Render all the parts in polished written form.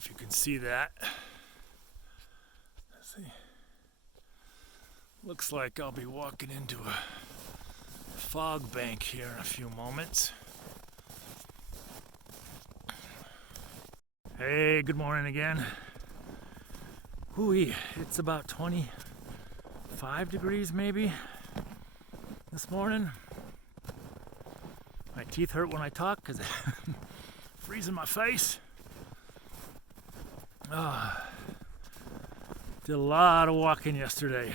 if you can see that. Let's see. Looks like I'll be walking into a fog bank here in a few moments. Hey, good morning again. Hooey, it's about 25 degrees maybe this morning. My teeth hurt when I talk because I'm freezing my face. Did a lot of walking yesterday,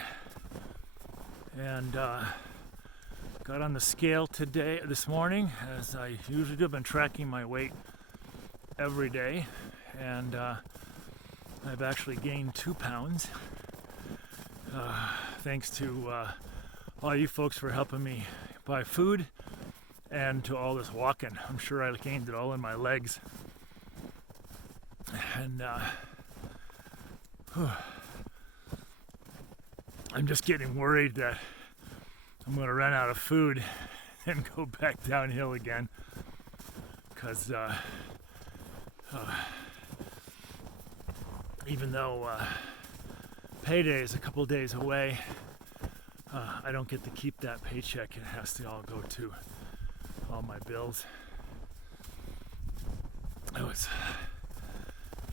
and got on the scale this morning, as I usually do. I've been tracking my weight every day, and I've actually gained 2 pounds. Thanks to all you folks for helping me buy food and to all this walking. I'm sure I gained it all in my legs. And I'm just getting worried that I'm going to run out of food and go back downhill again, because even though payday is a couple days away, I don't get to keep that paycheck. It has to all go to all my bills. It was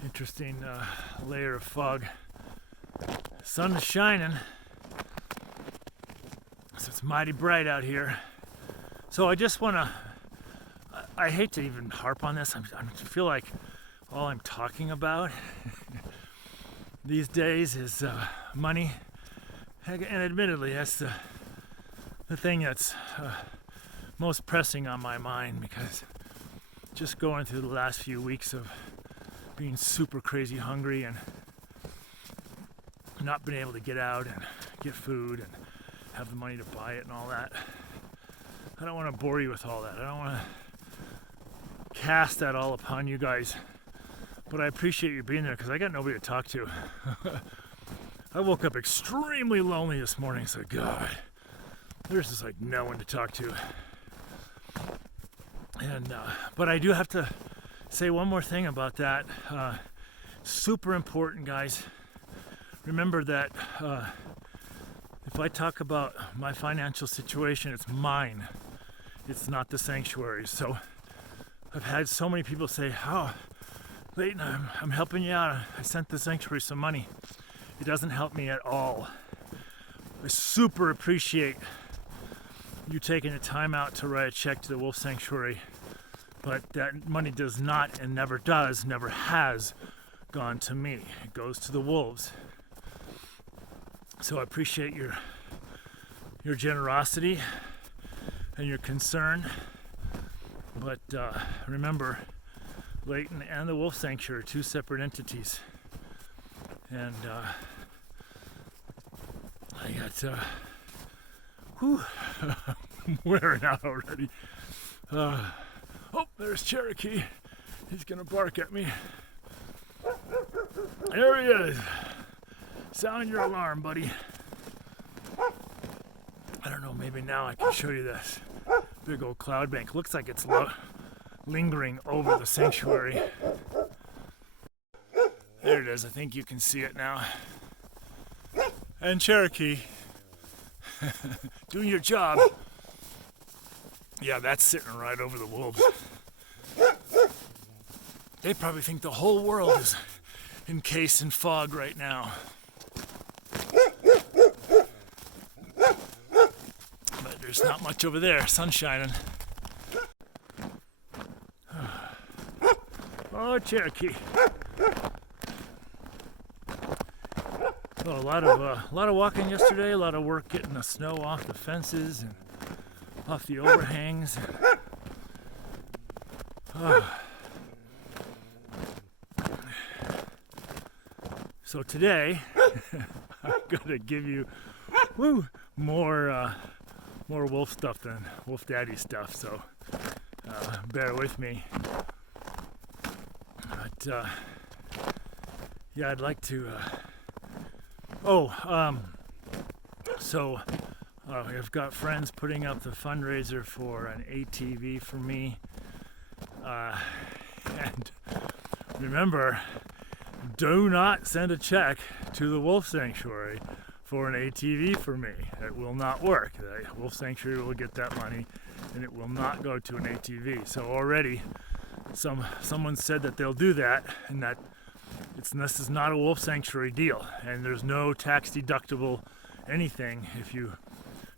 interesting layer of fog. Sun is shining, so it's mighty bright out here. So I just want to, I hate to even harp on this. I feel like all I'm talking about these days is money. And admittedly, that's the thing that's most pressing on my mind, because just going through the last few weeks of being super crazy hungry and not being able to get out and get food and have the money to buy it and all that. I don't want to bore you with all that. I don't want to cast that all upon you guys, but I appreciate you being there, because I got nobody to talk to. I woke up extremely lonely this morning. So God, there's just like no one to talk to. And but I do have to say one more thing about that. Super important, guys. Remember that if I talk about my financial situation, it's mine. It's not the sanctuary. So I've had so many people say, "Oh, Leighton, I'm helping you out. I sent the sanctuary some money." It doesn't help me at all. I super appreciate you taking the time out to write a check to the Wolf Sanctuary, but that money does not, and never has gone to me. It goes to the wolves. So I appreciate your generosity and your concern, but remember, Leighton and the Wolf Sanctuary are two separate entities. And I got I'm wearing out already. Oh, there's Cherokee. He's gonna bark at me. There he is. Sound your alarm, buddy. I don't know, maybe now I can show you this big old cloud bank. Looks like it's lingering over the sanctuary. There it is. I think you can see it now. And Cherokee, doing your job. Yeah, that's sitting right over the wolves. They probably think the whole world is encased in fog right now. But there's not much over there. Sun's shining. Oh, Cherokee. So a lot of walking yesterday, a lot of work getting the snow off the fences and off the overhangs. So today I'm gonna give you more wolf stuff than Wolf Daddy stuff. So bear with me. But yeah, I'd like to. So I've got friends putting up the fundraiser for an ATV for me. And remember, do not send a check to the wolf sanctuary for an ATV for me. It will not work. The wolf sanctuary will get that money and it will not go to an ATV. So already someone said that they'll do that, and that this is not a wolf sanctuary deal, and there's no tax deductible anything if you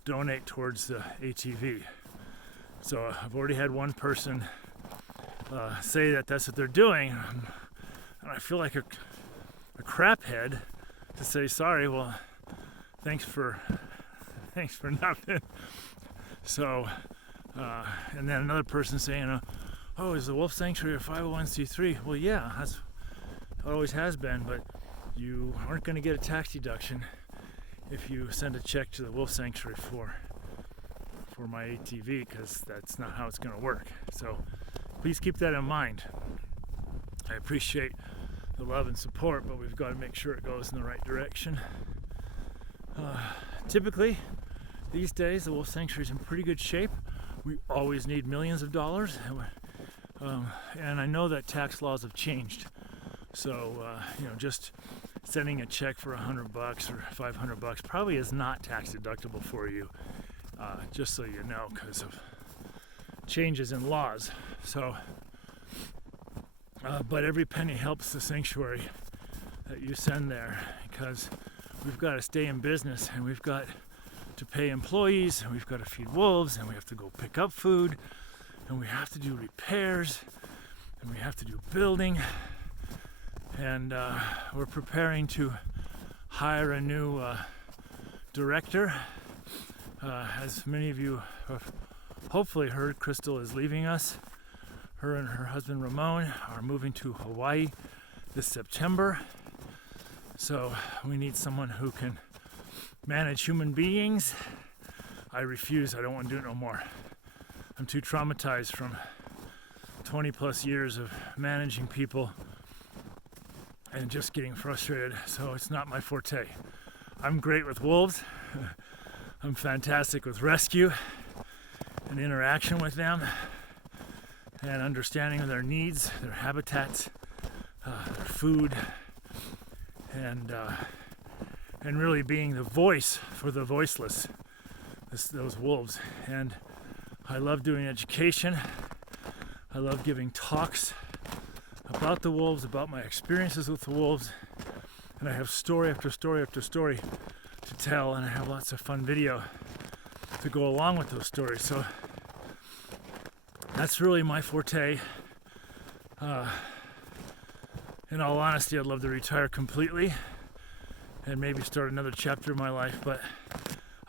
donate towards the ATV. So I've already had one person say that that's what they're doing, and I feel like a craphead to say sorry. Well, thanks for nothing. So and then another person saying, oh, is the wolf sanctuary a 501c3? Well, yeah, that's it always has been, but you aren't going to get a tax deduction if you send a check to the wolf sanctuary for my ATV, because that's not how it's going to work. So please keep that in mind. I appreciate the love and support, but we've got to make sure it goes in the right direction. Typically, these days, the wolf sanctuary is in pretty good shape. We always need millions of dollars, and I know that tax laws have changed. So, just sending a check for $100 or $500 probably is not tax deductible for you, just so you know, because of changes in laws. So, but every penny helps the sanctuary that you send there, because we've got to stay in business, and we've got to pay employees, and we've got to feed wolves, and we have to go pick up food, and we have to do repairs, and we have to do building. And we're preparing to hire a new director. As many of you have hopefully heard, Crystal is leaving us. Her and her husband Ramon are moving to Hawaii this September. So we need someone who can manage human beings. I refuse. I don't want to do it no more. I'm too traumatized from 20 plus years of managing people and just getting frustrated, so it's not my forte. I'm great with wolves. I'm fantastic with rescue and interaction with them and understanding of their needs, their habitats, their food, and really being the voice for the voiceless, those wolves. And I love doing education. I love giving talks about the wolves, about my experiences with the wolves, and I have story after story after story to tell, and I have lots of fun video to go along with those stories. So that's really my forte. In all honesty, I'd love to retire completely and maybe start another chapter of my life, but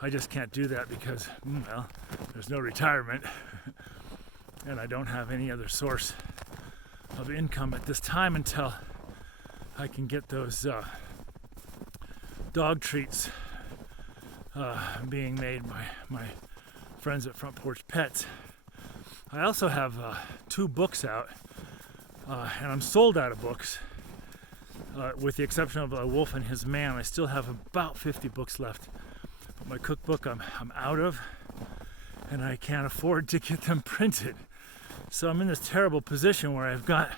I just can't do that because, well, there's no retirement and I don't have any other source of income at this time until I can get those dog treats being made by my friends at Front Porch Pets. I also have 2 books out, and I'm sold out of books, with the exception of A Wolf and His Man. I still have about 50 books left, but my cookbook I'm out of, and I can't afford to get them printed. So I'm in this terrible position where I've got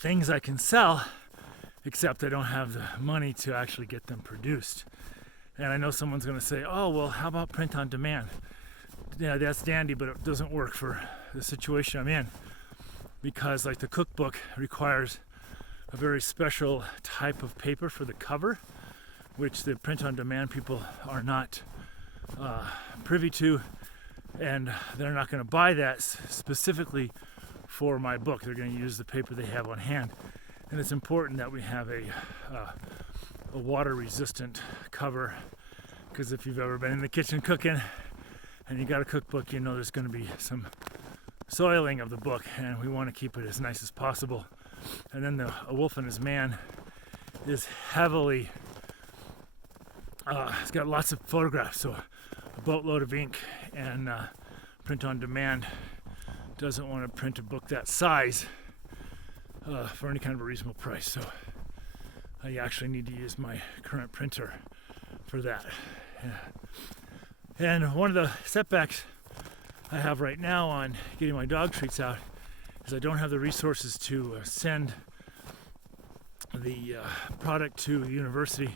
things I can sell, except I don't have the money to actually get them produced. And I know someone's going to say, oh, well, how about print on demand? Yeah, that's dandy, but it doesn't work for the situation I'm in, because like the cookbook requires a very special type of paper for the cover, which the print on demand people are not privy to, and they're not going to buy that specifically for my book. They're going to use the paper they have on hand, and it's important that we have a water resistant cover, because if you've ever been in the kitchen cooking and you got a cookbook, you know there's going to be some soiling of the book, and we want to keep it as nice as possible. And then A Wolf and His Man is heavily it's got lots of photographs, so a boatload of ink, and print on demand doesn't want to print a book that size for any kind of a reasonable price. So I actually need to use my current printer for that. Yeah. And one of the setbacks I have right now on getting my dog treats out is I don't have the resources to send the product to the university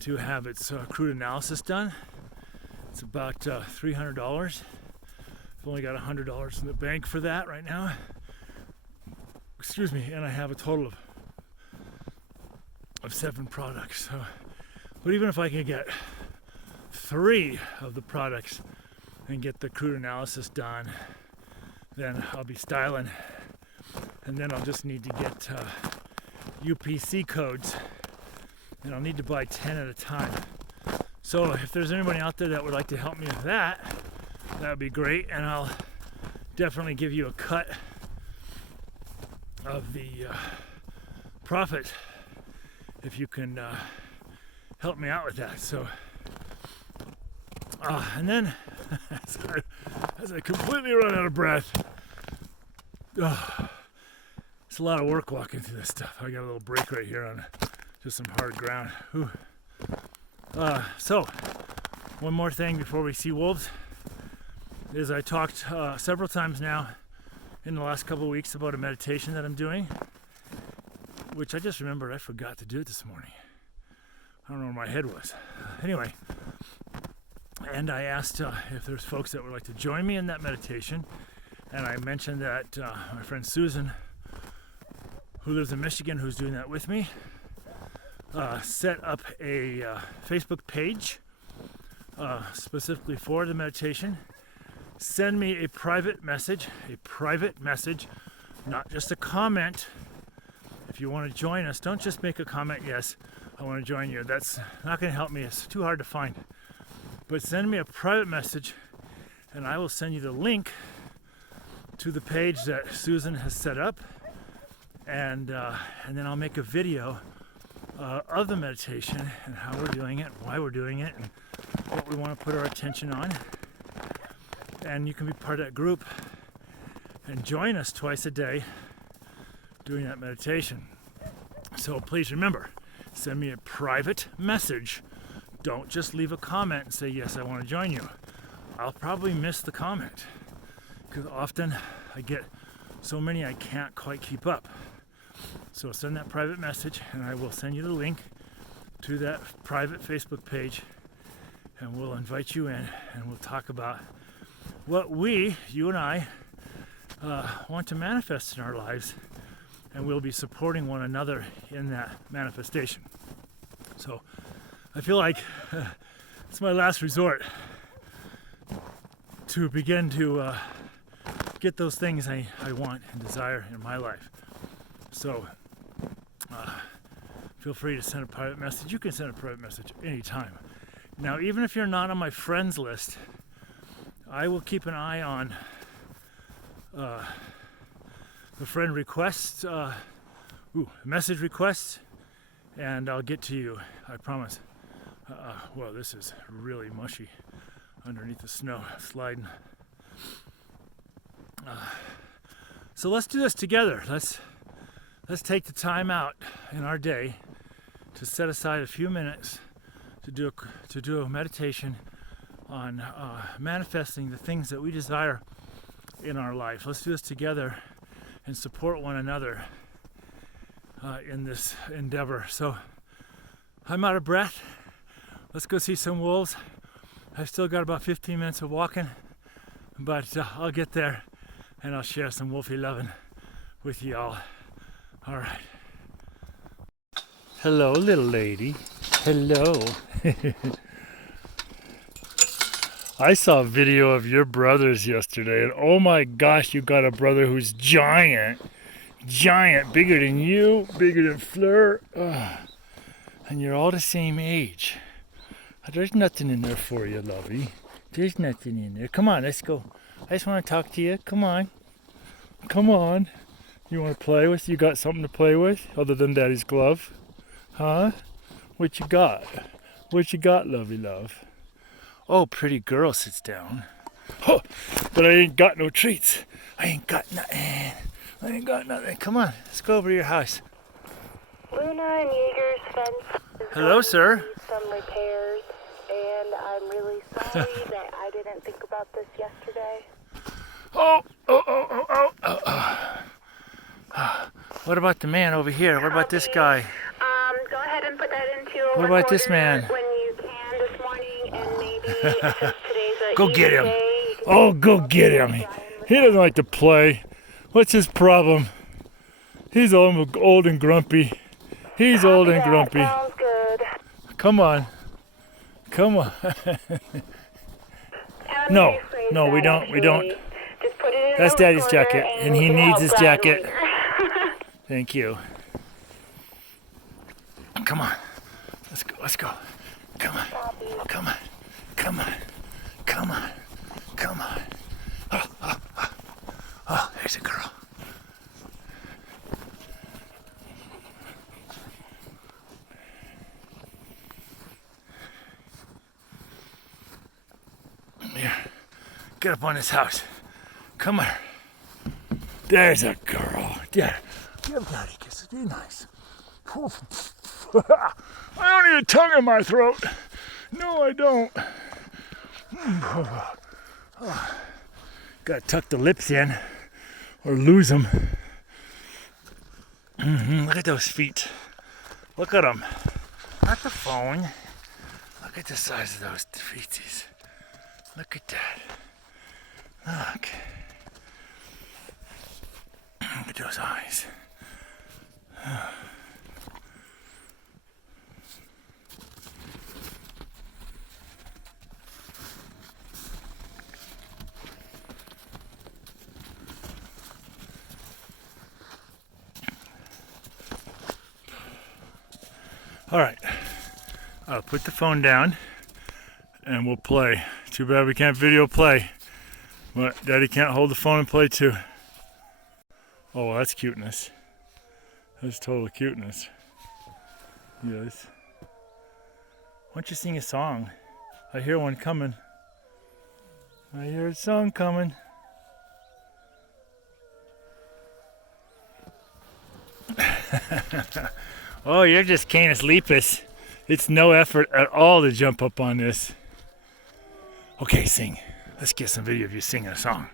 to have its crude analysis done. It's about $300. I've only got $100 in the bank for that right now. Excuse me, and I have a total of 7 products. So, but even if I can get 3 of the products and get the crude analysis done, then I'll be styling. And then I'll just need to get UPC codes, and I'll need to buy 10 at a time. So if there's anybody out there that would like to help me with that, that would be great, and I'll definitely give you a cut of the profit if you can help me out with that. So and then as I completely run out of breath, it's a lot of work walking through this stuff. I got a little break right here on just some hard ground. So one more thing before we see wolves is I talked several times now in the last couple of weeks about a meditation that I'm doing, which I just remembered I forgot to do it this morning. I don't know where my head was. Anyway, and I asked if there's folks that would like to join me in that meditation, and I mentioned that my friend Susan, who lives in Michigan, who's doing that with me, set up a Facebook page specifically for the meditation. Send me a private message, not just a comment. If you want to join us, don't just make a comment, yes, I want to join you. That's not going to help me. It's too hard to find. But send me a private message, and I will send you the link to the page that Susan has set up, and then I'll make a video of the meditation and how we're doing it, why we're doing it, and what we want to put our attention on. And you can be part of that group and join us twice a day doing that meditation. So please remember, send me a private message. Don't just leave a comment and say, yes, I want to join you. I'll probably miss the comment because often I get so many I can't quite keep up. So send that private message, and I will send you the link to that private Facebook page, and we'll invite you in, and we'll talk about what you and I, want to manifest in our lives, and we'll be supporting one another in that manifestation. So I feel like it's my last resort to begin to get those things I want and desire in my life. So feel free to send a private message. You can send a private message anytime. Now, even if you're not on my friends list, I will keep an eye on the friend requests, message requests, and I'll get to you, I promise. Well, this is really mushy underneath the snow, sliding. So let's do this together. Let's take the time out in our day to set aside a few minutes to do a meditation on manifesting the things that we desire in our life. Let's do this together and support one another in this endeavor. So I'm out of breath. Let's go see some wolves. I've still got about 15 minutes of walking, but I'll get there and I'll share some wolfie loving with y'all. All right. Hello, little lady. Hello. I saw a video of your brothers yesterday, and oh my gosh, you got a brother who's giant, bigger than you, bigger than Fleur, and you're all the same age. There's nothing in there for you, lovey. There's nothing in there. Come on, let's go. I just want to talk to you. Come on. You want to play with? You got something to play with other than Daddy's glove? Huh? What you got? Lovey love? Oh, pretty girl sits down. Oh, but I ain't got no treats. I ain't got nothing. Come on, let's go over to your house. Luna and Jaeger's fence. Hello, sir. Some repairs, and I'm really sorry that I didn't think about this yesterday. Oh. What about the man over here? What about this guy? Go ahead and put that into a What about this man? when you can this morning, and maybe since today's a Go get him. day, you can Oh, go get him. He doesn't like to play. What's his problem? He's old and grumpy. He's old and grumpy. Sounds good. Come on. Come on. And No, rephrase no, we that, don't. We actually. don't. Just put it in That's the Daddy's recorder jacket, and we he can needs help his that jacket. later. Thank you. Come on. Let's go. Let's go. Come on. Come on. Come on. Come on. Come on. Oh, there's a girl. Here. Get up on this house. Come on. There's a girl. Yeah. Give Daddy kisses. Be nice. I don't need a tongue in my throat. No, I don't. Gotta tuck the lips in or lose them. Look at those feet. Look at them. Not the phone. Look at the size of those feetsies. Look at that. Look. Look at those eyes. All right, I'll put the phone down and we'll play. Too bad we can't video play, but Daddy can't hold the phone and play too. Oh, well, that's cuteness. That's total cuteness. Yes. Why don't you sing a song? I hear one coming. I hear a song coming. Oh, you're just Canis Lepus. It's no effort at all to jump up on this. Okay, sing. Let's get some video of you singing a song.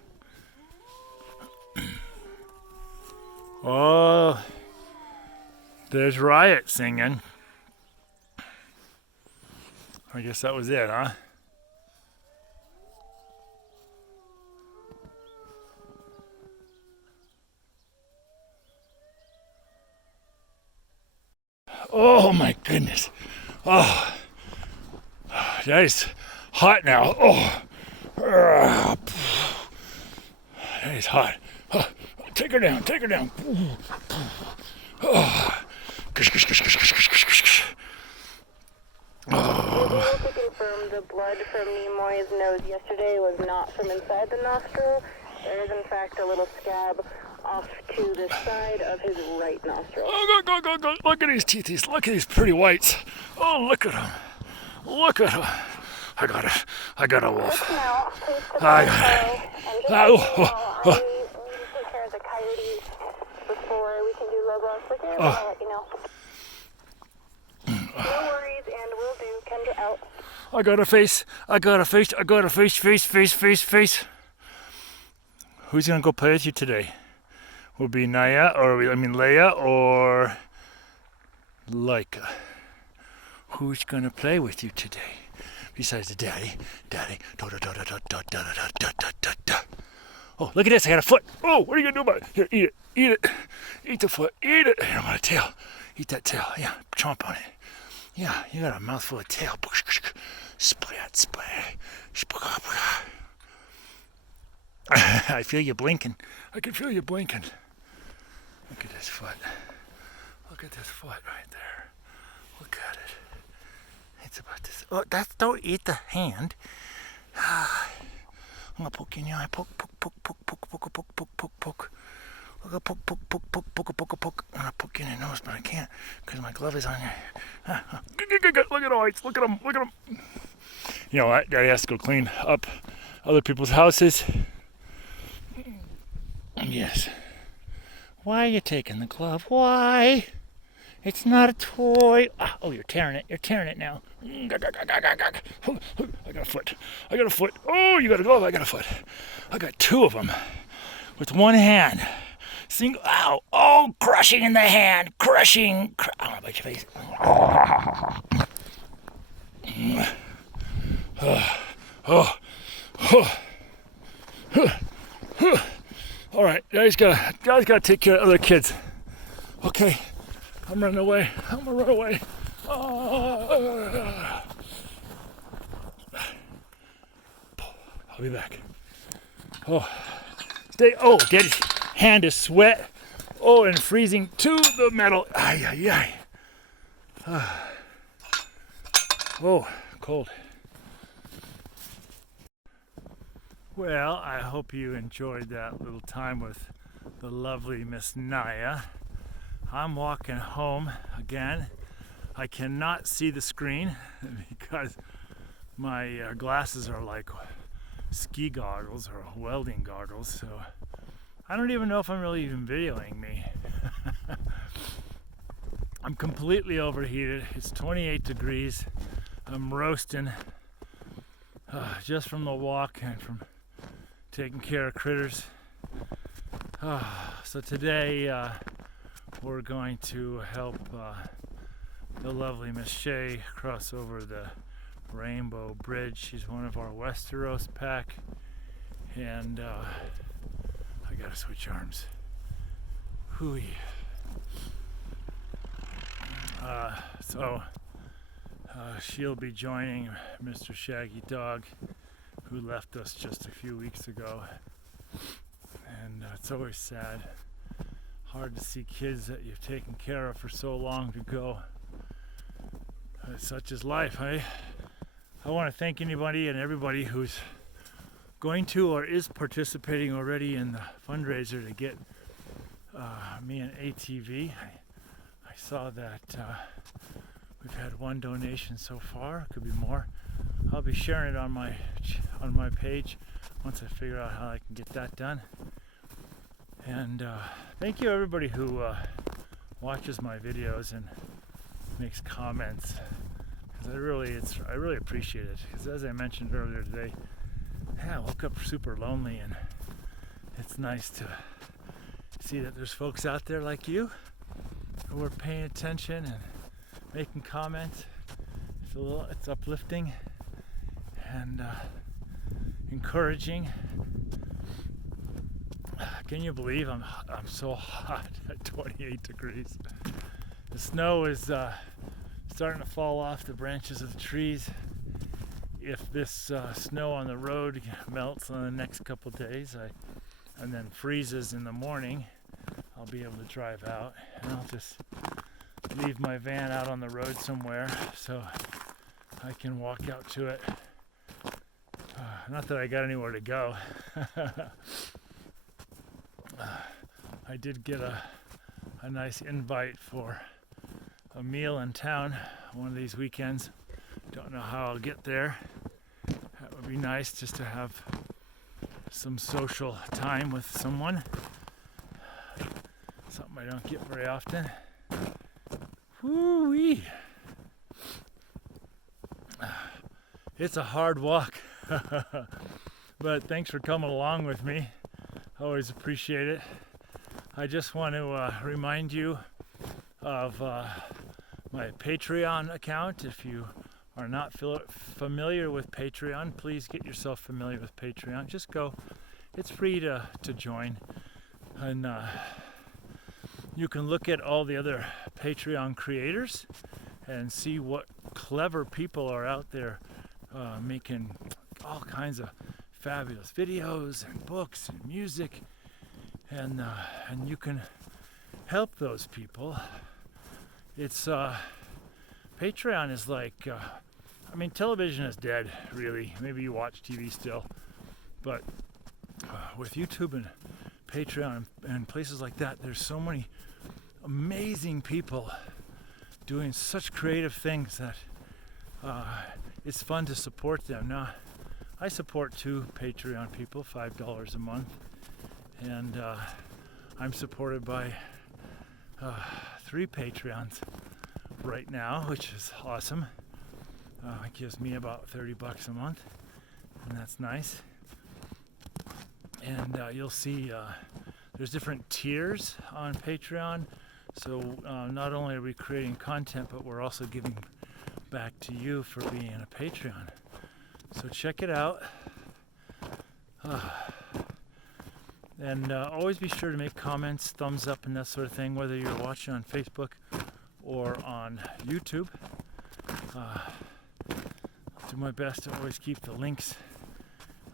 Oh, there's Riot singing. I guess that was it, huh? Oh my goodness. Oh, that is hot now. Oh, that is hot. Oh, take her down, take her down. Oh. To confirm, the blood from Nimoy's nose yesterday was not from inside the nostril. There is, in fact, a little scab off to the side of his right nostril. Oh, go. Look at his teeth. Look at these pretty whites. Oh, look at them. Look at them. I got a wolf. Now, please put I that got it. I need to take care of the coyotes before we can do Lobos. But I'll let you know. No worries, and we'll do Kendra out. I got a face. Face. Who's gonna go play with you today? Will be Leia or Laika. Who's gonna play with you today? Besides the daddy. Oh, look at this! I got a foot. Oh, what are you gonna do about it? Here, eat it. Eat the foot. Eat it. I want a tail. Eat that tail. Yeah, chomp on it. Yeah, you got a mouthful of tail. Splat. I feel you blinking. I can feel you blinking. Look at this foot. Look at this foot right there. Look at it. It's about this. Oh, don't eat the hand. I'm gonna poke you in your eye. Poke. Look, poke. I'm gonna poke you in the nose, but I can't because my glove is on your. Look at the lights. Look at them. You know what? Daddy has to go clean up other people's houses. Yes. Why are you taking the glove? Why? It's not a toy. Oh, you're tearing it. You're tearing it now. I got a foot. Oh, you got a glove. I got a foot. I got two of them with one hand. Single. Ow. Oh, crushing in the hand. Crushing. I don't know about your face. All right, guys gotta take care of other kids. Okay, I'm running away. I'm gonna run away. I'll be back. Oh, Daddy's hand is sweat. Oh, and freezing to the metal. Ay, ay, ay. Oh, cold. Well, I hope you enjoyed that little time with the lovely Miss Naya. I'm walking home again. I cannot see the screen because my glasses are like ski goggles or welding goggles, so I don't even know if I'm really even videoing me. I'm completely overheated. It's 28 degrees. I'm roasting just from the walk and from taking care of critters. So today we're going to help the lovely Miss Shay cross over the Rainbow Bridge. She's one of our Westeros pack, and I gotta switch arms. Hooey. So she'll be joining Mr. Shaggy Dog, who left us just a few weeks ago. And it's always sad. Hard to see kids that you've taken care of for so long to go. Such is life, eh? I want to thank anybody and everybody who's going to or is participating already in the fundraiser to get me an ATV. I saw that we've had one donation so far. Could be more. I'll be sharing it on my page once I figure out how I can get that done. And thank you everybody who watches my videos and makes comments, because I really appreciate it. Because as I mentioned earlier today, I woke up super lonely, and it's nice to see that there's folks out there like you who are paying attention and making comments. It's uplifting and encouraging. Can you believe I'm so hot at 28 degrees? The snow is starting to fall off the branches of the trees. If this snow on the road melts in the next couple days and then freezes in the morning, I'll be able to drive out, and I'll just leave my van out on the road somewhere so I can walk out to it. Not that I got anywhere to go. I did get a nice invite for a meal in town one of these weekends. Don't know how I'll get there. That would be nice, just to have some social time with someone. Something I don't get very often. Woo-wee. It's a hard walk. But thanks for coming along with me. I always appreciate it. I just want to remind you of my Patreon account. If you are not familiar with Patreon, please get yourself familiar with Patreon. Just go. It's free to join. And you can look at all the other Patreon creators and see what clever people are out there making all kinds of fabulous videos and books and music, and you can help those people. It's Patreon is like television is dead, really. Maybe you watch TV still, but with YouTube and Patreon and places like that, there's so many amazing people doing such creative things that it's fun to support them. Now, I support 2 Patreon people, $5 a month, and I'm supported by 3 Patreons right now, which is awesome. It gives me about $30 a month, and that's nice. And you'll see there's different tiers on Patreon. So not only are we creating content, but we're also giving back to you for being a Patreon. So check it out. And always be sure to make comments, thumbs up, and that sort of thing, whether you're watching on Facebook or on YouTube. I'll do my best to always keep the links.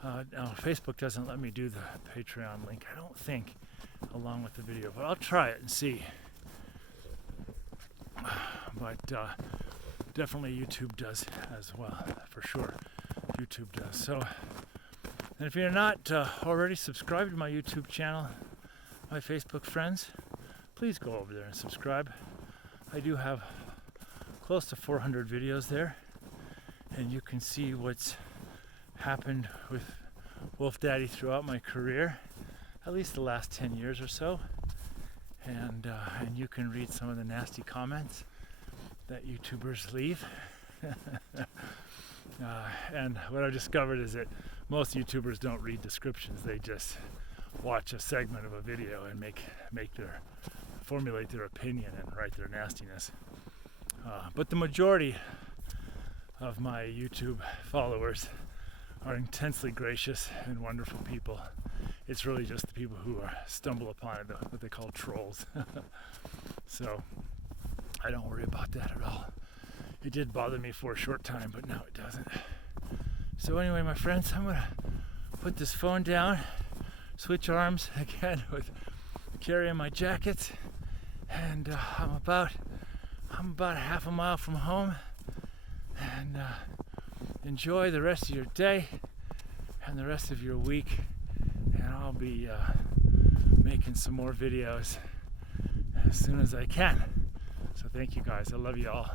Now, Facebook doesn't let me do the Patreon link, I don't think, along with the video, but I'll try it and see. But definitely YouTube does as well, for sure. YouTube does. So, and if you're not already subscribed to my YouTube channel, my Facebook friends, please go over there and subscribe. I do have close to 400 videos there, and you can see what's happened with Wolf Daddy throughout my career, at least the last 10 years or so. And you can read some of the nasty comments that YouTubers leave. And what I've discovered is that most YouTubers don't read descriptions. They just watch a segment of a video and formulate their opinion and write their nastiness. But the majority of my YouTube followers are intensely gracious and wonderful people. It's really just the people who stumble upon it, what they call trolls. So I don't worry about that at all. It did bother me for a short time, but now it doesn't. So anyway, my friends, I'm gonna put this phone down, switch arms again with carrying my jacket, and I'm about half a mile from home. And enjoy the rest of your day and the rest of your week, and I'll be making some more videos as soon as I can. So thank you guys, I love you all.